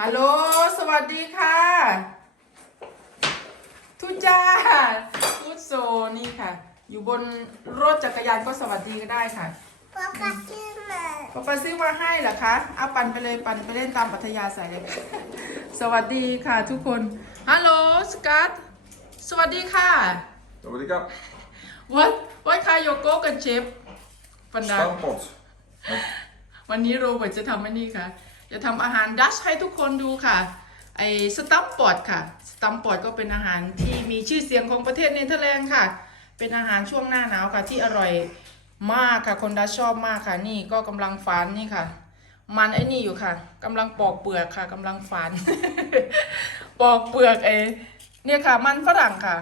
ฮัลโหล สวัสดีค่ะทุจ้าทุโซนี่ค่ะ อยู่บนรถจักรยานก็สวัสดีก็ได้ค่ะป๊าป๊าชื่อมาป้าป้าซื้อมาให้เหรอคะเอาปั่นไปเลยปั่นไปเล่นตามปัทยาใส่เลย สวัสดีค่ะทุกคน ฮัลโหลสกัดสวัสดีค่ะ Sawadika. What What kind your cook and chip ปันดา Stampot. วันนี้โรเบิร์ตจะทำอันนี้ค่ะ จะทำอาหารดัชให้ทุกคนดูค่ะ ไอ้สตัมปอดค่ะ สตัมปอดก็เป็นอาหารที่มีชื่อเสียงของประเทศเนเธอร์แลนด์ค่ะ เป็นอาหารช่วงหน้าหนาวค่ะที่อร่อยมากค่ะ คนดัชชอบมากค่ะ นี่ก็กำลังฝานนี่ค่ะ มันไอ้นี่อยู่ค่ะกำลังปอกเปลือกค่ะกำลังฝานปอกเปลือกไอ้เนี่ยค่ะ มันฝรั่งค่ะ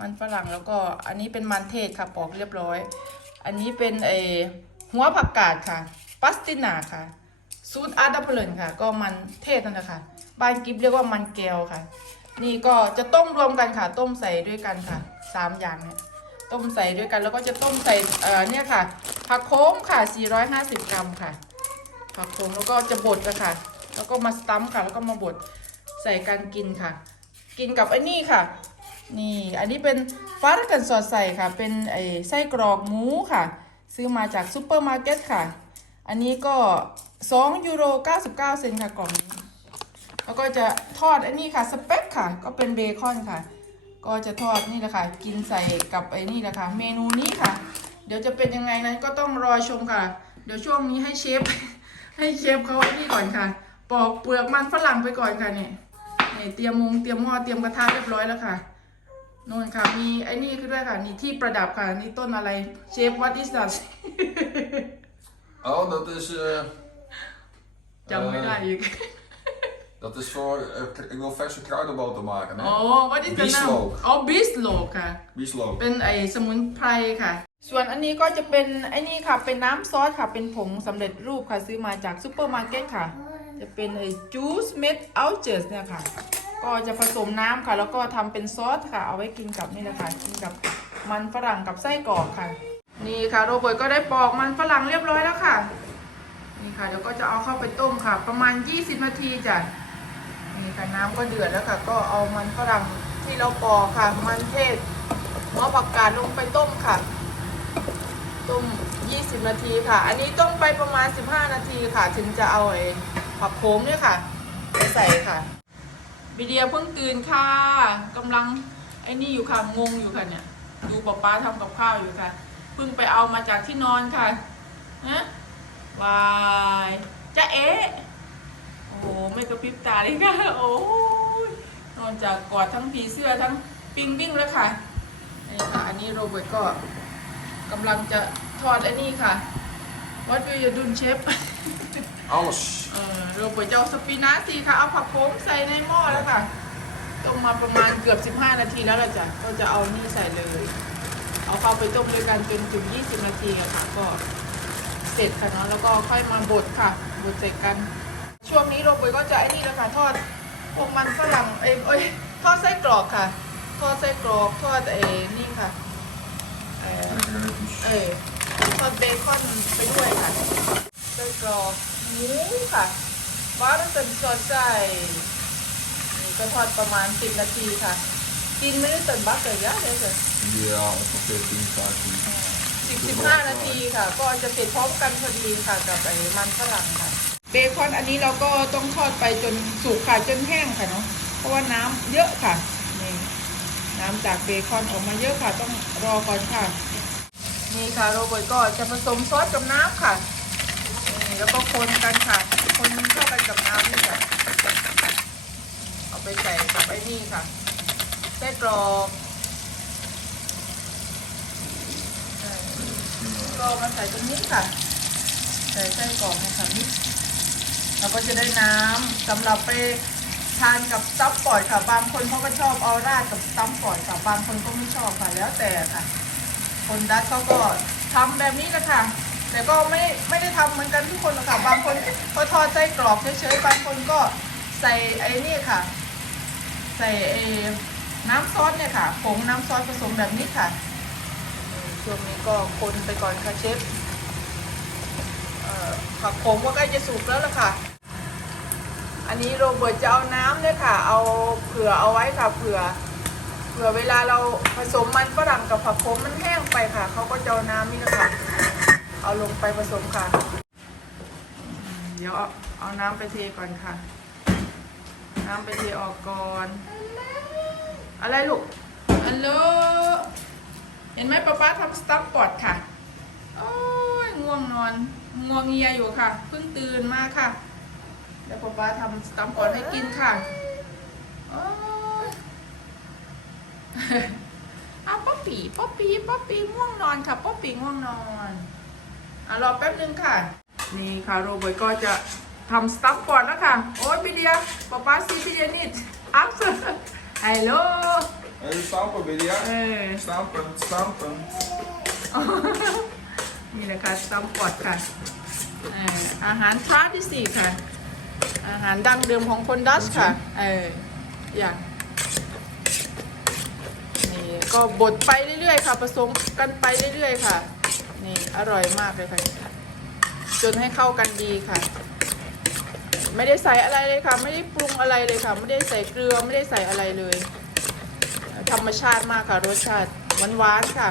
มันฝรั่งแล้วก็อันนี้เป็นมันเทศค่ะปอกเรียบร้อย อันนี้เป็นไอ้หัวผักกาดค่ะ ปัสตินาค่ะ ซูดอาร์ดับเพลินค่ะ ก็มันเทศนั่นแหละค่ะบ้านกิฟเรียกว่ามันแก้วค่ะ นี่ก็จะต้มรวมกันค่ะ ต้มใส่ด้วยกันค่ะสามอย่างเนี่ยต้มใส่ด้วยกันแล้วก็จะต้มใส่เอ่อเนี่ยค่ะ ผักโค้งค่ะ 450 กรัมค่ะ ผักโขมแล้วก็จะบดะค่ะ แล้วก็มาสตัมค่ะ แล้วก็มาบดใส่กันกินค่ะ กินกับไอ้นี่ค่ะ นี่ อันนี้เป็นฟาร์กันสอดใส่ค่ะ เป็นไอ้ไส้กรอกหมูค่ะ ซื้อมาจากซูเปอร์มาร์เก็ตค่ะ อันนี้ก็ 2ยูโร99 เซนค่ะกล่องนี้แล้วก็จะทอดอันนี้ค่ะสเต็กค่ะ ก็เป็นเบคอนค่ะ ก็จะทอดนี่แหละค่ะ กินใส่กับไอ้นี่แหละค่ะ เมนูนี้ค่ะ เดี๋ยวจะเป็นยังไงนั้นก็ต้องรอชมค่ะ เดี๋ยวช่วงนี้ให้เชฟให้เชฟเขาไอ้นี่ก่อนค่ะ ปอกเปลือกมันฝรั่งไปก่อนค่ะเนี่ยเนี่ยเตรียมมุงเตรียมหม้อเตรียมกระทะเรียบร้อยแล้วค่ะนู่นค่ะมีไอ้นี่คือด้วยค่ะนี่ที่ประดับค่ะนี่ต้นอะไรเชฟ what is that Oh, dat is. eh จำไม่ได้ eh, อีก dat is voor. eh, k- ik wil verse kruidenboter maken, อ๋อ hè? what is the name Bieslook อ๋อ bieslook ค่ะ Bieslook. เป็นไอสมุนไพรค่ะ ส่วนอันนี้ก็จะเป็นไอ้นี่ค่ะ เป็นน้ำซอสค่ะ เป็นผงสำเร็จรูปค่ะ ซื้อมาจากซูเปอร์มาร์เก็ตค่ะ จะเป็นไอจูสเม็ดอัลเจสเนี่ยค่ะ ก็จะผสมน้ำค่ะ แล้วก็ทำเป็นซอสค่ะ เอาไว้กินกับนี่แหละค่ะ กินกับมันฝรั่งกับไส้กรอกค่ะ นี่ค่ะโรเบิร์ตก็ได้ปอกมันฝรั่งเรียบร้อยแล้วค่ะ นี่ค่ะเดี๋ยวก็จะเอาเข้าไปต้มค่ะ ประมาณ 20 นาทีจ้ะนี่ค่ะน้ำก็เดือดแล้วค่ะ ก็เอามันฝรั่งที่เราปอกค่ะ มันเทศหัวผักกาดลงไปต้มค่ะ ต้ม 20 นาทีค่ะ อันนี้ต้มไปประมาณ 15 นาทีค่ะ ถึงจะเอาไอ้ผักโขมเนี่ยค่ะไปใส่ค่ะบีเดียเพิ่งตื่นค่ะกำลังไอ้นี่อยู่ค่ะงงอยู่ค่ะเนี่ย ดูป๊าป๊าทำกับข้าวอยู่ค่ะเพิ่งไปเอามาจากที่นอนค่ะฮะ วายจะเอ๊ะโอ้โหไม่กระพริบตาเลยค่ะโอ้ยนอนจากกอดทั้งผีเสื้อทั้งปิงบิ้งแล้วค่ะนี่ค่ะ อันนี้โรเบิร์ตก็กำลังจะทอดอันนี้ค่ะ What will you do chef Alles. เออโรเบิร์ตจะเอาสปินัชสิค่ะ เอาผักโขมใส่ในหม้อแล้วค่ะต้มมาประมาณเกือบ 15 นาทีแล้วล่ะจ้ะก็จะเอานี่ใส่เลย เอาเข้าไปต้มด้วยกันจนถึง 20 นาทีอะค่ะ ก็ เสร็จค่ะเนาะแล้วก็ค่อยมาบดค่ะบดเสร็จกัน ช่วงนี้โรบิร์ตก็จะไอ้นี่แหละค่ะทอดพวกมันฝรั่งเอ้ยเอ้ยทอดไส้กรอกค่ะ ทอดไส้กรอกทอดเอ้นี่ค่ะเออเออทอดเบคอนไปด้วยค่ะไส้กรอกหมูค่ะวาร์ตันซอสใส่นี่ก็ทอดประมาณ 10 นาทีค่ะกินไม่ได้เติมบักเลยยะเลยจ้ะ Ja, ongeveer 10, 15. นาทีค่ะ ก็จะเสร็จพร้อมกันพอดีค่ะกับไอ้มันฝรั่งค่ะ เบคอนอันนี้เราก็ต้องทอดไปจนสุกค่ะจนแห้งค่ะเนาะเพราะว่าน้ำเยอะค่ะนี่น้ำจากเบคอนออกมาเยอะค่ะ ต้องรอก่อนค่ะ นี่ค่ะโรเบิร์ตก็จะผสมซอสกับน้ำค่ะนี่แล้วก็คนกันค่ะ คนเข้ากันกับน้ำนี่ค่ะเอาไปใส่กับไอ้นี่ค่ะไส้กรอกเออ ก็มาใส่ตรงนี้ค่ะ ใส่ไส้กรอกนะคะนี่เราก็จะได้น้ำสำหรับไปทานกับซับปอร์ตค่ะบางคนเขาก็ชอบเอาราดกับซับปอร์ตค่ะบางคนก็ไม่ชอบค่ะแล้วแต่ค่ะ คนดัตเขาก็ทำแบบนี้แหละค่ะ แต่ก็ไม่ไม่ได้ทำเหมือนกันทุกคนหรอกค่ะ บางคนก็ทอดไส้กรอกเฉยๆบางคนก็ใส่ไอ้นี่ค่ะ ใส่ไอ้น้ำซอสเนี่ยค่ะผงน้ำซอสผสมแบบนี้ค่ะ ช่วงนี้ก็คนไปก่อนค่ะเชฟผักโขมก็ใกล้จะสุกแล้วล่ะค่ะ อันนี้โรเบิร์ตจะเอาน้ำเนี่ยค่ะ เอาเผื่อเอาไว้ค่ะเผื่อเผื่อเวลาเราผสมมันฝรั่งกับผักโขมมันแห้งไปค่ะเขาก็จะเอาน้ำนี่นะคะเอาลงไปผสมค่ะ เดี๋ยวเอาเอาน้ำไปเทก่อนค่ะ น้ำไปเทออกก่อน อะไรลูกฮัลโหล เห็นไหมป๊าป๊าทำสตั๊ปปอดค่ะ โอ้ยง่วงนอนง่วงเงียอยู่ค่ะ เพิ่งตื่นมาค่ะ เดี๋ยวป๊าป๊าทำสตั๊ปปอดให้กินค่ะโอ้ยเอาป๊อปปี้ป๊อปปี้ป๊อปปี้ง่วงนอนค่ะป๊อปปี้ง่วงนอนอะรอแป๊บนึงค่ะ นี่ค่ะโรเบิร์ตก็จะทำสตั๊ปปอดแล้วค่ะ โอ้ยบิเลียป๊าป๊าซีบิเลียนิดอัพ หล Even stampen, Billy, เอ ja? อ Stampen, stampen. นี่นะคะสตัมปอดค่ะเอ่ออาหารทราที่สี่ค่ะ อาหารดั้งเดิมของคนดัชค่ะ เอออย่างนี่ก็บดไปเรื่อยๆค่ะ ผสมกันไปเรื่อยๆค่ะ นี่อร่อยมากเลยค่ะ จนให้เข้ากันดีค่ะ ไม่ได้ใส่อะไรเลยค่ะ ไม่ได้ปรุงอะไรเลยค่ะ ไม่ได้ใส่เกลือไม่ได้ใส่อะไรเลย ธรรมชาติมากค่ะ รสชาติหวานๆค่ะ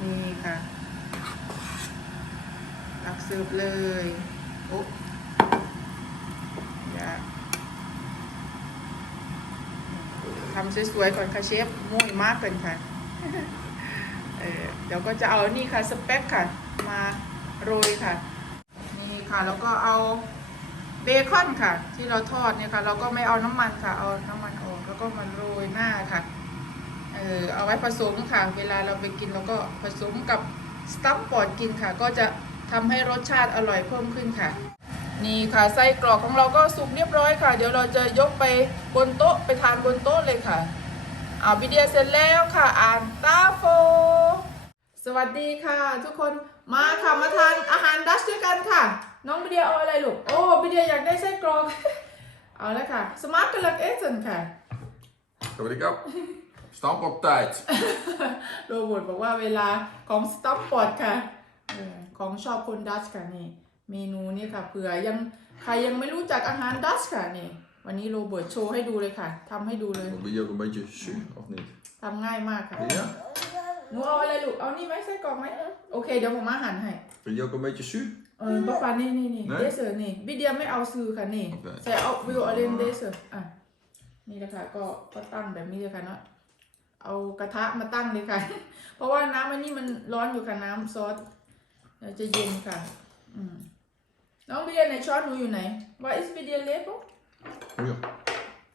นี่ค่ะตักเสิร์ฟเลยโอ้อย่าทำสวยๆก่อนค่ะเชฟมุ่ยมากเกินค่ะเออเดี๋ยวก็จะเอานี่ค่ะสเปคค่ะ มาโรยค่ะ ค่ะ แล้วก็เอาเบคอนค่ะ ที่เราทอดเนี่ยค่ะ เราก็ไม่เอาน้ำมันค่ะ เอาน้ำมันออกแล้วก็มาโรยหน้าค่ะ เออเอาไว้ผสมค่ะ เวลาเราไปกินเราก็ผสมกับสตั๊มปอดกินค่ะ ก็จะทำให้รสชาติอร่อยเพิ่มขึ้นค่ะ นี่ค่ะไส้กรอกของเราก็สุกเรียบร้อยค่ะ เดี๋ยวเราจะยกไปบนโต๊ะไปทานบนโต๊ะเลยค่ะเอาวิดีโอเสร็จแล้วค่ะ อ่านตาโฟ สวัสดีค่ะ ทุกคนมาค่ะมาทานอาหารดัชด้วยกันค่ะ น้องวิดีโอเอาอะไรลูก โอ้วิดีโออยากได้ไส้กรอก เอาแล้วค่ะ สมาร์ทกลักเอสนค่ะ Kom ik op. Stamp op tijd. โรเบิร์ตบอกว่าเวลาของสต็อปปอดค่ะเออของชอบคนดัชค่ะนี่ เมนูนี่ค่ะเผื่อยังใครยังไม่รู้จักอาหารดัชค่ะนี่ วันนี้โรเบิร์ตโชว์ให้ดูเลยค่ะทำให้ดูเลย Wil je ook een beetje zuur, of niet? ทำง่ายมากค่ะ Ja? หนูเอาอะไรลูก เอานี่ไหมไส้กรอกไหมโอเค เดี๋ยวผมมาหั่นให้ Wil je ook een beetje zuur? เออป้าปานี่นี่นี่ไหนเดซเซอร์นี่วิเดียไม่เอาซื้อค่ะนี่ โอเค ใส่เอาวิวอเลนเดซเซอร์อะนี่นะคะก็ก็ตั้งแบบนี้เลยค่ะเนาะเอากระทะมาตั้งเลยค่ะ เพราะว่าน้ำอันนี้มันร้อนอยู่ค่ะน้ำซอสเดี๋ยวจะเย็นค่ะ อืมน้องวิเดียในช้อนหนูอยู่ไหนว่าอิสวิเดียเล็บ Oh ja.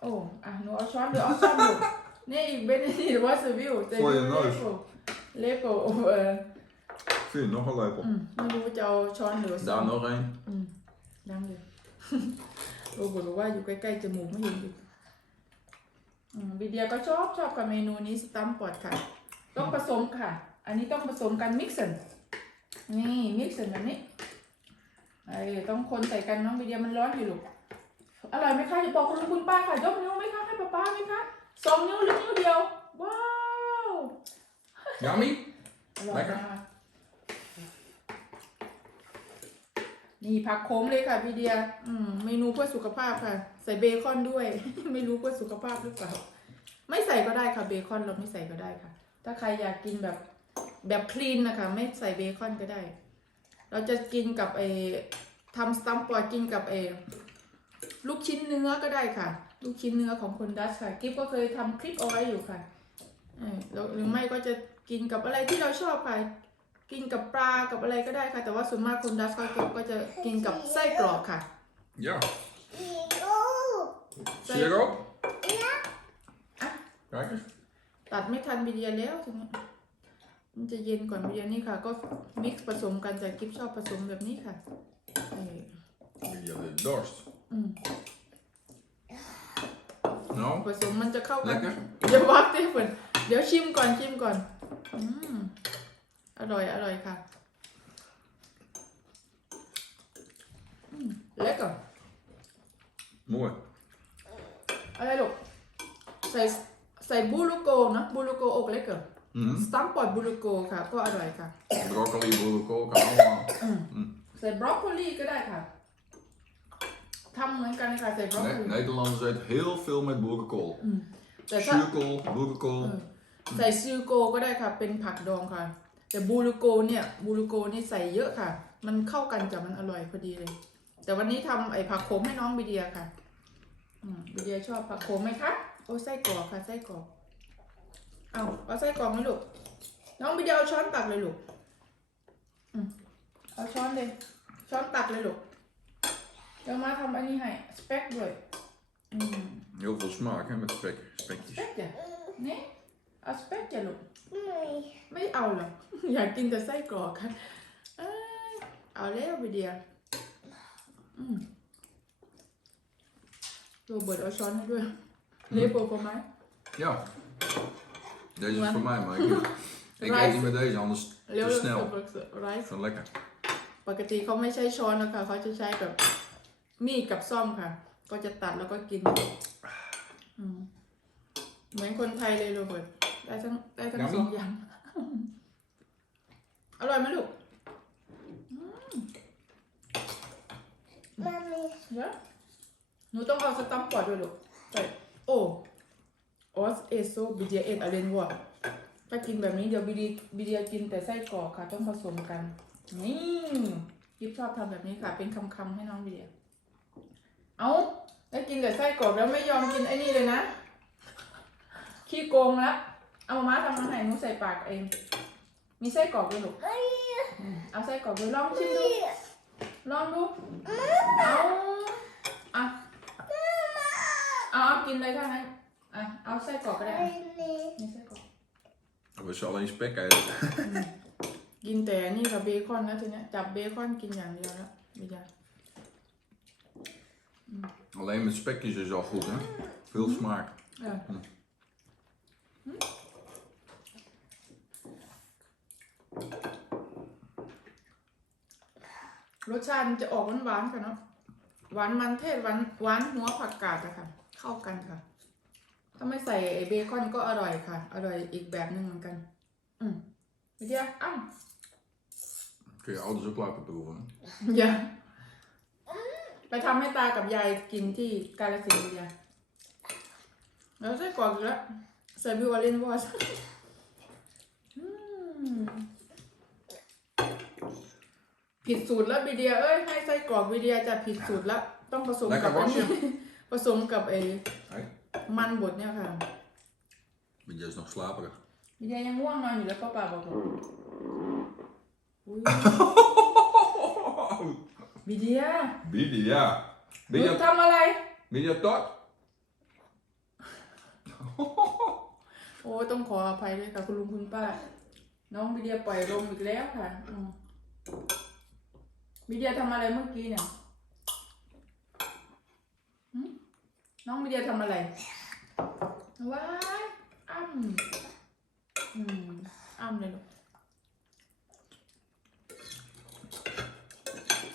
โอ้อะหนูเอาช้อนเดี๋ยวเอาช้อนดูนี่อีกเบนนี่ว่าสวิวแต่ Voor je neus. เล็บโอ้เออ Vind je nog een lepel? อืมไม่รู้จะเอาช้อนหรือว่าซ่อ Daar ม nog één. อืมดังเลยโรเบิร์ตบอกว่าอยู่ใกล้ๆจมูกไม่เห็นดิอืมวิเดียก็ชอบชอบกับเมนูนี้สตัมปอดค่ะ ต้องผสมค่ะ อันนี้ต้องผสมกันมิกซ์นี่มิกซ์แบบนี้ไอ้ต้องคนใส่กันน้องวิเดียมันร้อนอยู่ลูกอร่อยไหมคะอย่าบอกคุณลุงคุณป้าค่ะยกนิ้วไหมคะให้ป้าป้าไหมคะสองนิ้วหรือนิ้วเดียวว้าว Yummy? อร่อยมาก นี่ผักโขมเลยค่ะพี่เดีย อืมเมนูเพื่อสุขภาพค่ะ ใส่เบคอนด้วย ไม่รู้เพื่อสุขภาพหรือเปล่า ไม่ใส่ก็ได้ค่ะเบคอนเราไม่ใส่ก็ได้ค่ะ ถ้าใครอยากกินแบบแบบคลีนนะคะ ไม่ใส่เบคอนก็ได้ เราจะกินกับไอทำสตัมปอร์กินกับไอลูกชิ้นเนื้อก็ได้ค่ะ ลูกชิ้นเนื้อของคนดัชค่ะกิฟก็เคยทำคลิปเอาไว้อยู่ค่ะแล้วหรือไม่ก็จะกินกับอะไรที่เราชอบค่ะ กินกับปลากับอะไรก็ได้ค่ะ แต่ว่าส่วนมากคนดัชก็ก็จะกินกับไส้กรอกค่ะ Ja. Zeg- Zie je erop? Ah. Kijk eens. ตัดไม่ทันวิเดียแล้วทีนี้มันจะเย็นก่อนวิเดียนี่ค่ะ ก็มิกซ์ผสมกันแต่กิฟชอบผสมแบบนี้ค่ะเออ Je hebt dorst. อืม Nou, ผสมมันจะเข้ากัน lekker. เดี๋ยววักได้ฝนเดี๋ยวชิมก่อนชิมก่อน อืม อร่อย อร่อยค่ะอืมเล็กอะ Mooi. อะไรลูกใส่ใส่บูลูโกนะบูลูโกอกเล็กเหรอ Mhm. สตัมปอดบูลูโกค่ะ ก็อร่อยค่ะ Broccoli, boerenkool, kan allemaal. ใส่บรอกโคลีก็ได้ค่ะทำเหมือนกันค่ะใส่บรอกโค Ne- ลี Nederlanders eten heel veel met boerenkool. แต่ถ้า Zuurkool, boerenkool. เออใส่ซิลโกก็ได้ค่ะ เป็นผักดองค่ะ แต่บูรูโกเนี่ยบูรูโกนี่ใส่เยอะค่ะ มันเข้ากันจ้ะมันอร่อยพอดีเลย แต่วันนี้ทำไอ้ผักโขมให้น้องบีเดียค่ะอืมบีเดียชอบผักโขมไหมคะโอ้ไส้กรอกค่ะไส้กรอกเอาเอาไส้กรอกไหมลูกน้องบีเดียเอาช้อนตักเลยลูกอืมเอาช้อนเลยช้อนตักเลยลูกเดี๋ยวมาทำอันนี้ให้สเปกด้วยอืม Heel veel smaak hè, met spek, spekjes. สเปกจ้ะนี่ เอาสเปกจ้ะลูก Nee. ไม่เอาหรอกอยากกินแต่ไส้กรอกค่ะเอ้ยเอาแล้วไปเดียวอืมโรเบิร์ตเอาช้อนให้ด้วยเละโปรโฟไหม Ja. Deze is Waar? voor mij, maar ik, ik Rijst. eet niet met deze, anders เร็ว te ๆ snel. ไรซ์ Gewoon lekker. ปกติเขาไม่ใช้ช้อนนะคะเขาจะใช้แบบมีดกับซ่อมค่ะ ก็จะตัดแล้วก็กินอืมเหมือนคนไทยเลยโรเบิร์ต ได้ทั้งได้ทั้งยังสองอย่างอร่อยไหมลูก Mami. เยอะหนูต้องเอาสตัมป์ปอดด้วยลูกใส่โอ้ออสเอโซบิเดียเอ็นอเลนวอถ้ากินแบบนี้เดี๋ยวบิเดียบิเดียกินแต่ไส้กรอกค่ะ ต้องผสมกัน นี่ยิบชอบทำแบบนี้ค่ะ เป็นคำๆให้น้องบิเดียเอาแล้วกินแต่ไส้กรอกแล้วไม่ยอมกินไอ้นี่เลยนะ ขี้โกงละ เอามาทำอาหารหนูใส่ปากเอง มีไส้กรอกด้วยลูกอืมเอาไส้กรอกด้วยลองชิมดู ลองดู เอาอะเอาเอากินเลยถ้างั้นอะเอาไส้กรอกก็ได้อะ Nee. มีไส้กรอก We zullen alleen spek eten. กินแต่นี่กับเบคอนแล้วทีเนี้ยจับเบคอนกินอย่างเดียวแล้วไม่ได้ Alleen met spekjes is al goed hè. Veel smaak. เออ รสชาติมันจะออกหวานๆค่ะเนาะหวานมันเทศหวานหวานหัวผักกาดอะค่ะ เข้ากันค่ะ ถ้าไม่ใส่ไอ้เบคอนก็อร่อยค่ะ อร่อยอีกแบบหนึ่งเหมือนกัน อืมไปเดียวอ้ำ Kun je alles ook laten proeven. hè. อย่าไปทำให้ตากับยายกินที่กาลสินธุ์เนี่ยแล้วไส้กรอกอีกแล้วใส่บิววาเลนวอสอืม ผิดสูตรแล้วบีเดียเอ้ยให้ไส้กรอกบีเดียจะผิดสูตรแล้วต้องผสมกับแล้วก็อันนี้วอชผสมกับไอ้ Hey. มันบดเนี่ยค่ะ Ben je is nog slaperig? บีเดียยังง่วงนอนอยู่แล้วป้าป่าบอกว่าอุ๊ย บีเดีย Bieden, ja. หนู Ben je, ทำอะไร ben je tot? โอ้ต้องขออภัยด้วยค่ะคุณลุงคุณป้า น้องวิเดียปล่อยลมอีกแล้วค่ะอืม วิเดียทำอะไรเมื่อกี้เนี่ยน้องวิเดียทำอะไรว้ายอ้ำอืมอ้ำเลยลูก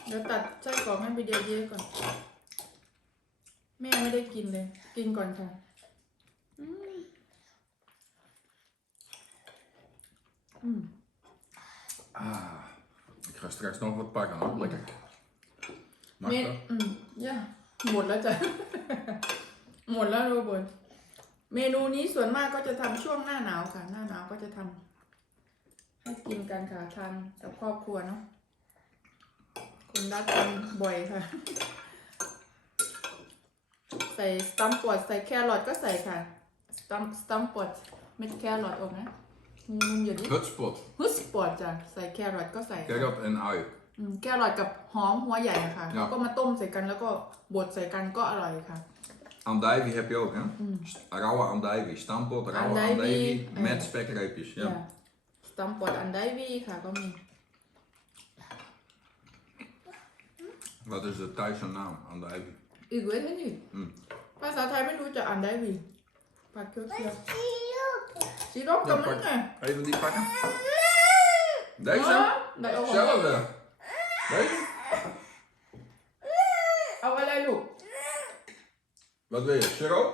เดี๋ยวตัดไส้กรอกให้วิเดียเยอะก่อน แม่ไม่ได้กินเลย กินก่อนค่ะอืมอืม Ah, ik ga straks nog wat pakken hoor. Lekker. Mag เม dat? อืมย่าหมดแล้วจ้ะ หมดแล้วโรเบิร์ตเมนูนี้ส่วนมากก็จะทำช่วงหน้าหนาวค่ะ หน้าหนาวก็จะทำให้กินกันค่ะทานกับครอบครัวเนาะคุณรักกันบ่อยค่ะ ใส่สตัมปอดใส่แครอทก็ใส่ค่ะสตัมสตัมปอดเม็ดแครอทออกนะ มุมๆอยู่ดิ Hutspot. ฮุสปอดจ้ะใส่แครอทก็ใส่ค่ะ Carrot en ui. อืมแครอทกับหอมหัวใหญ่อะค่ะ ครับ แล้วก็มาต้มใส่กันแล้วก็บดใส่กันก็อร่อยค่ะ Andijvie heb je ook hè? Mm. Rauwe andijvie. Stampot, rauwe Andijvie, andijvie eh. met spekreepjes. Ja. สตัมปอดอันไดวีค่ะก็มี Wat is de Thaise naam? Andijvie. อีกเว้ยนั่นอีกอืมภาษาไทยไม่รู้จะอันไดวีผักเขียว Siroop. ๆ สีรบกับมันไง Even die pakken. อ๋อ Deze? ได้เอาของ Hetzelfde. Deze? เอาอะไรลูก Wat wil je? Siroop?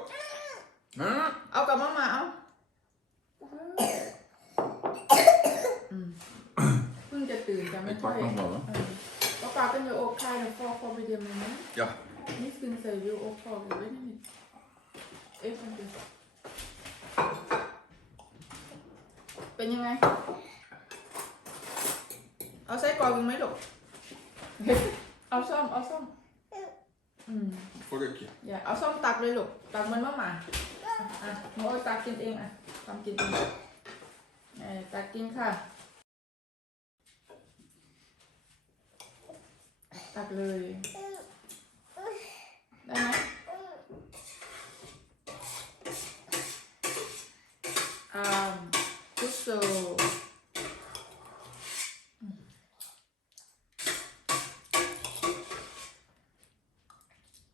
Huh? เอากับมาม่าเอาอืมเพิ่งจะตื่นจะไม่ Ik ค่อย pak nog wel hè. เออป้าปากันอยู่โอคายนะฟอฟอไปเดียมเลยนะ Ja. Misschien zijn we ook al, ik weet het niet. Even dus. เป็น ยังไง เอาไส้กรอกยังไหมลูก เอาซ่อม เอาซ่อม อืม Vorkje. อย่าเอาซ่อมตักเลยลูก ตักมันมาหมาอะหนูเอาตักกินเองอะทำกินเองเออตักกินค่ะ ตักเลย ได้ไหมอ่า กุโซ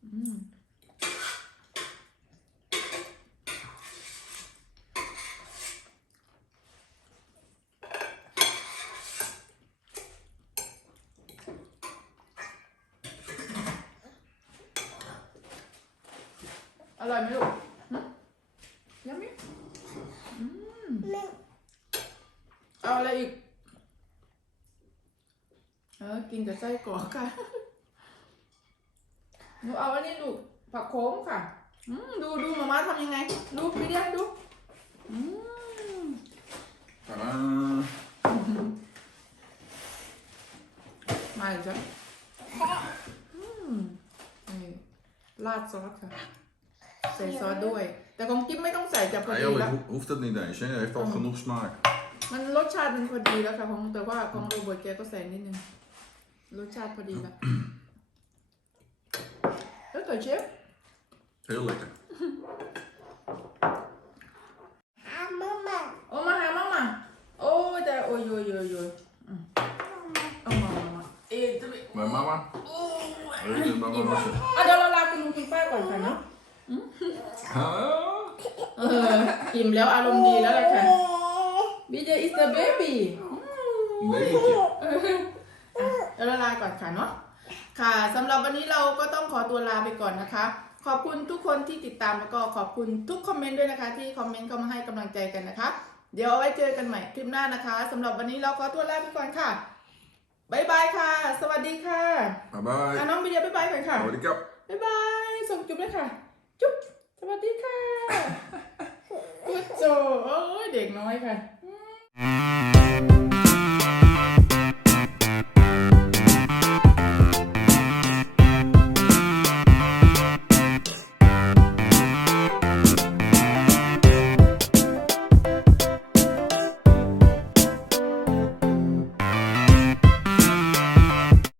อืมอร่อยไหมลูกหึยังไม่อืมเอาอะไรอีก เออ กินแต่ไส้กรอกค่ะ หนูเอาอันนี้ลูกผักโขมค่ะ อืมดูดูมาม่าทำยังไงดูพี่เดียดู อืม Tadaa. มาอีกจ้ะอืมนี่ราดซอสค่ะ ใส่ซอสด้วย แต่ของกิ๊บไม่ต้องใส่จะพอ Nee ดี joh, แล้ว ho- hoeft het niet eens. Hè. Het heeft al Oh. genoeg smaak. มันรสชาติมันพอดีแล้วค่ะของแต่ว่าของโรเบิร์ตแกก็ใส่นิดนึง รสชาติพอดีแล้วแล้วแต่เชฟ Heel lekker. โอ้มาหามามาโอ้ยแต่โอ้ยโยยโยยโยยอืมเอามามามาเอ๊ะจะไป Maar mama? โอ้ย Wil je mama wassen? อะเดี๋ยวเราลาคุณลุงคุณป้าก่อนค่ะเนาะ Ah. เอออิ่มแล้วอารมณ์ดีแล้วล่ะค่ะ BJ is the baby Babytje. เดี๋ยวเราลาก่อนค่ะเนาะค่ะสำหรับวันนี้เราก็ต้องขอตัวลาไปก่อนนะคะ ขอบคุณทุกคนที่ติดตามแล้วก็ขอบคุณทุกคอมเมนต์ด้วยนะคะ ที่คอมเมนต์เข้ามาให้กำลังใจกันนะคะ เดี๋ยวเอาไว้เจอกันใหม่คลิปหน้านะคะสำหรับวันนี้เราขอตัวลาไปก่อนค่ะบ๊ายบายค่ะ สวัสดีค่ะ Bye bye. อะน้องบีเดียบ๊ายบายก่อนค่ะ Hou de kap. บ๊ายบายส่งจุ๊บเลยค่ะ จุ๊บสวัสดีค่ะกุ๊ดโจโอ้ยเด็กน้อยค่ะ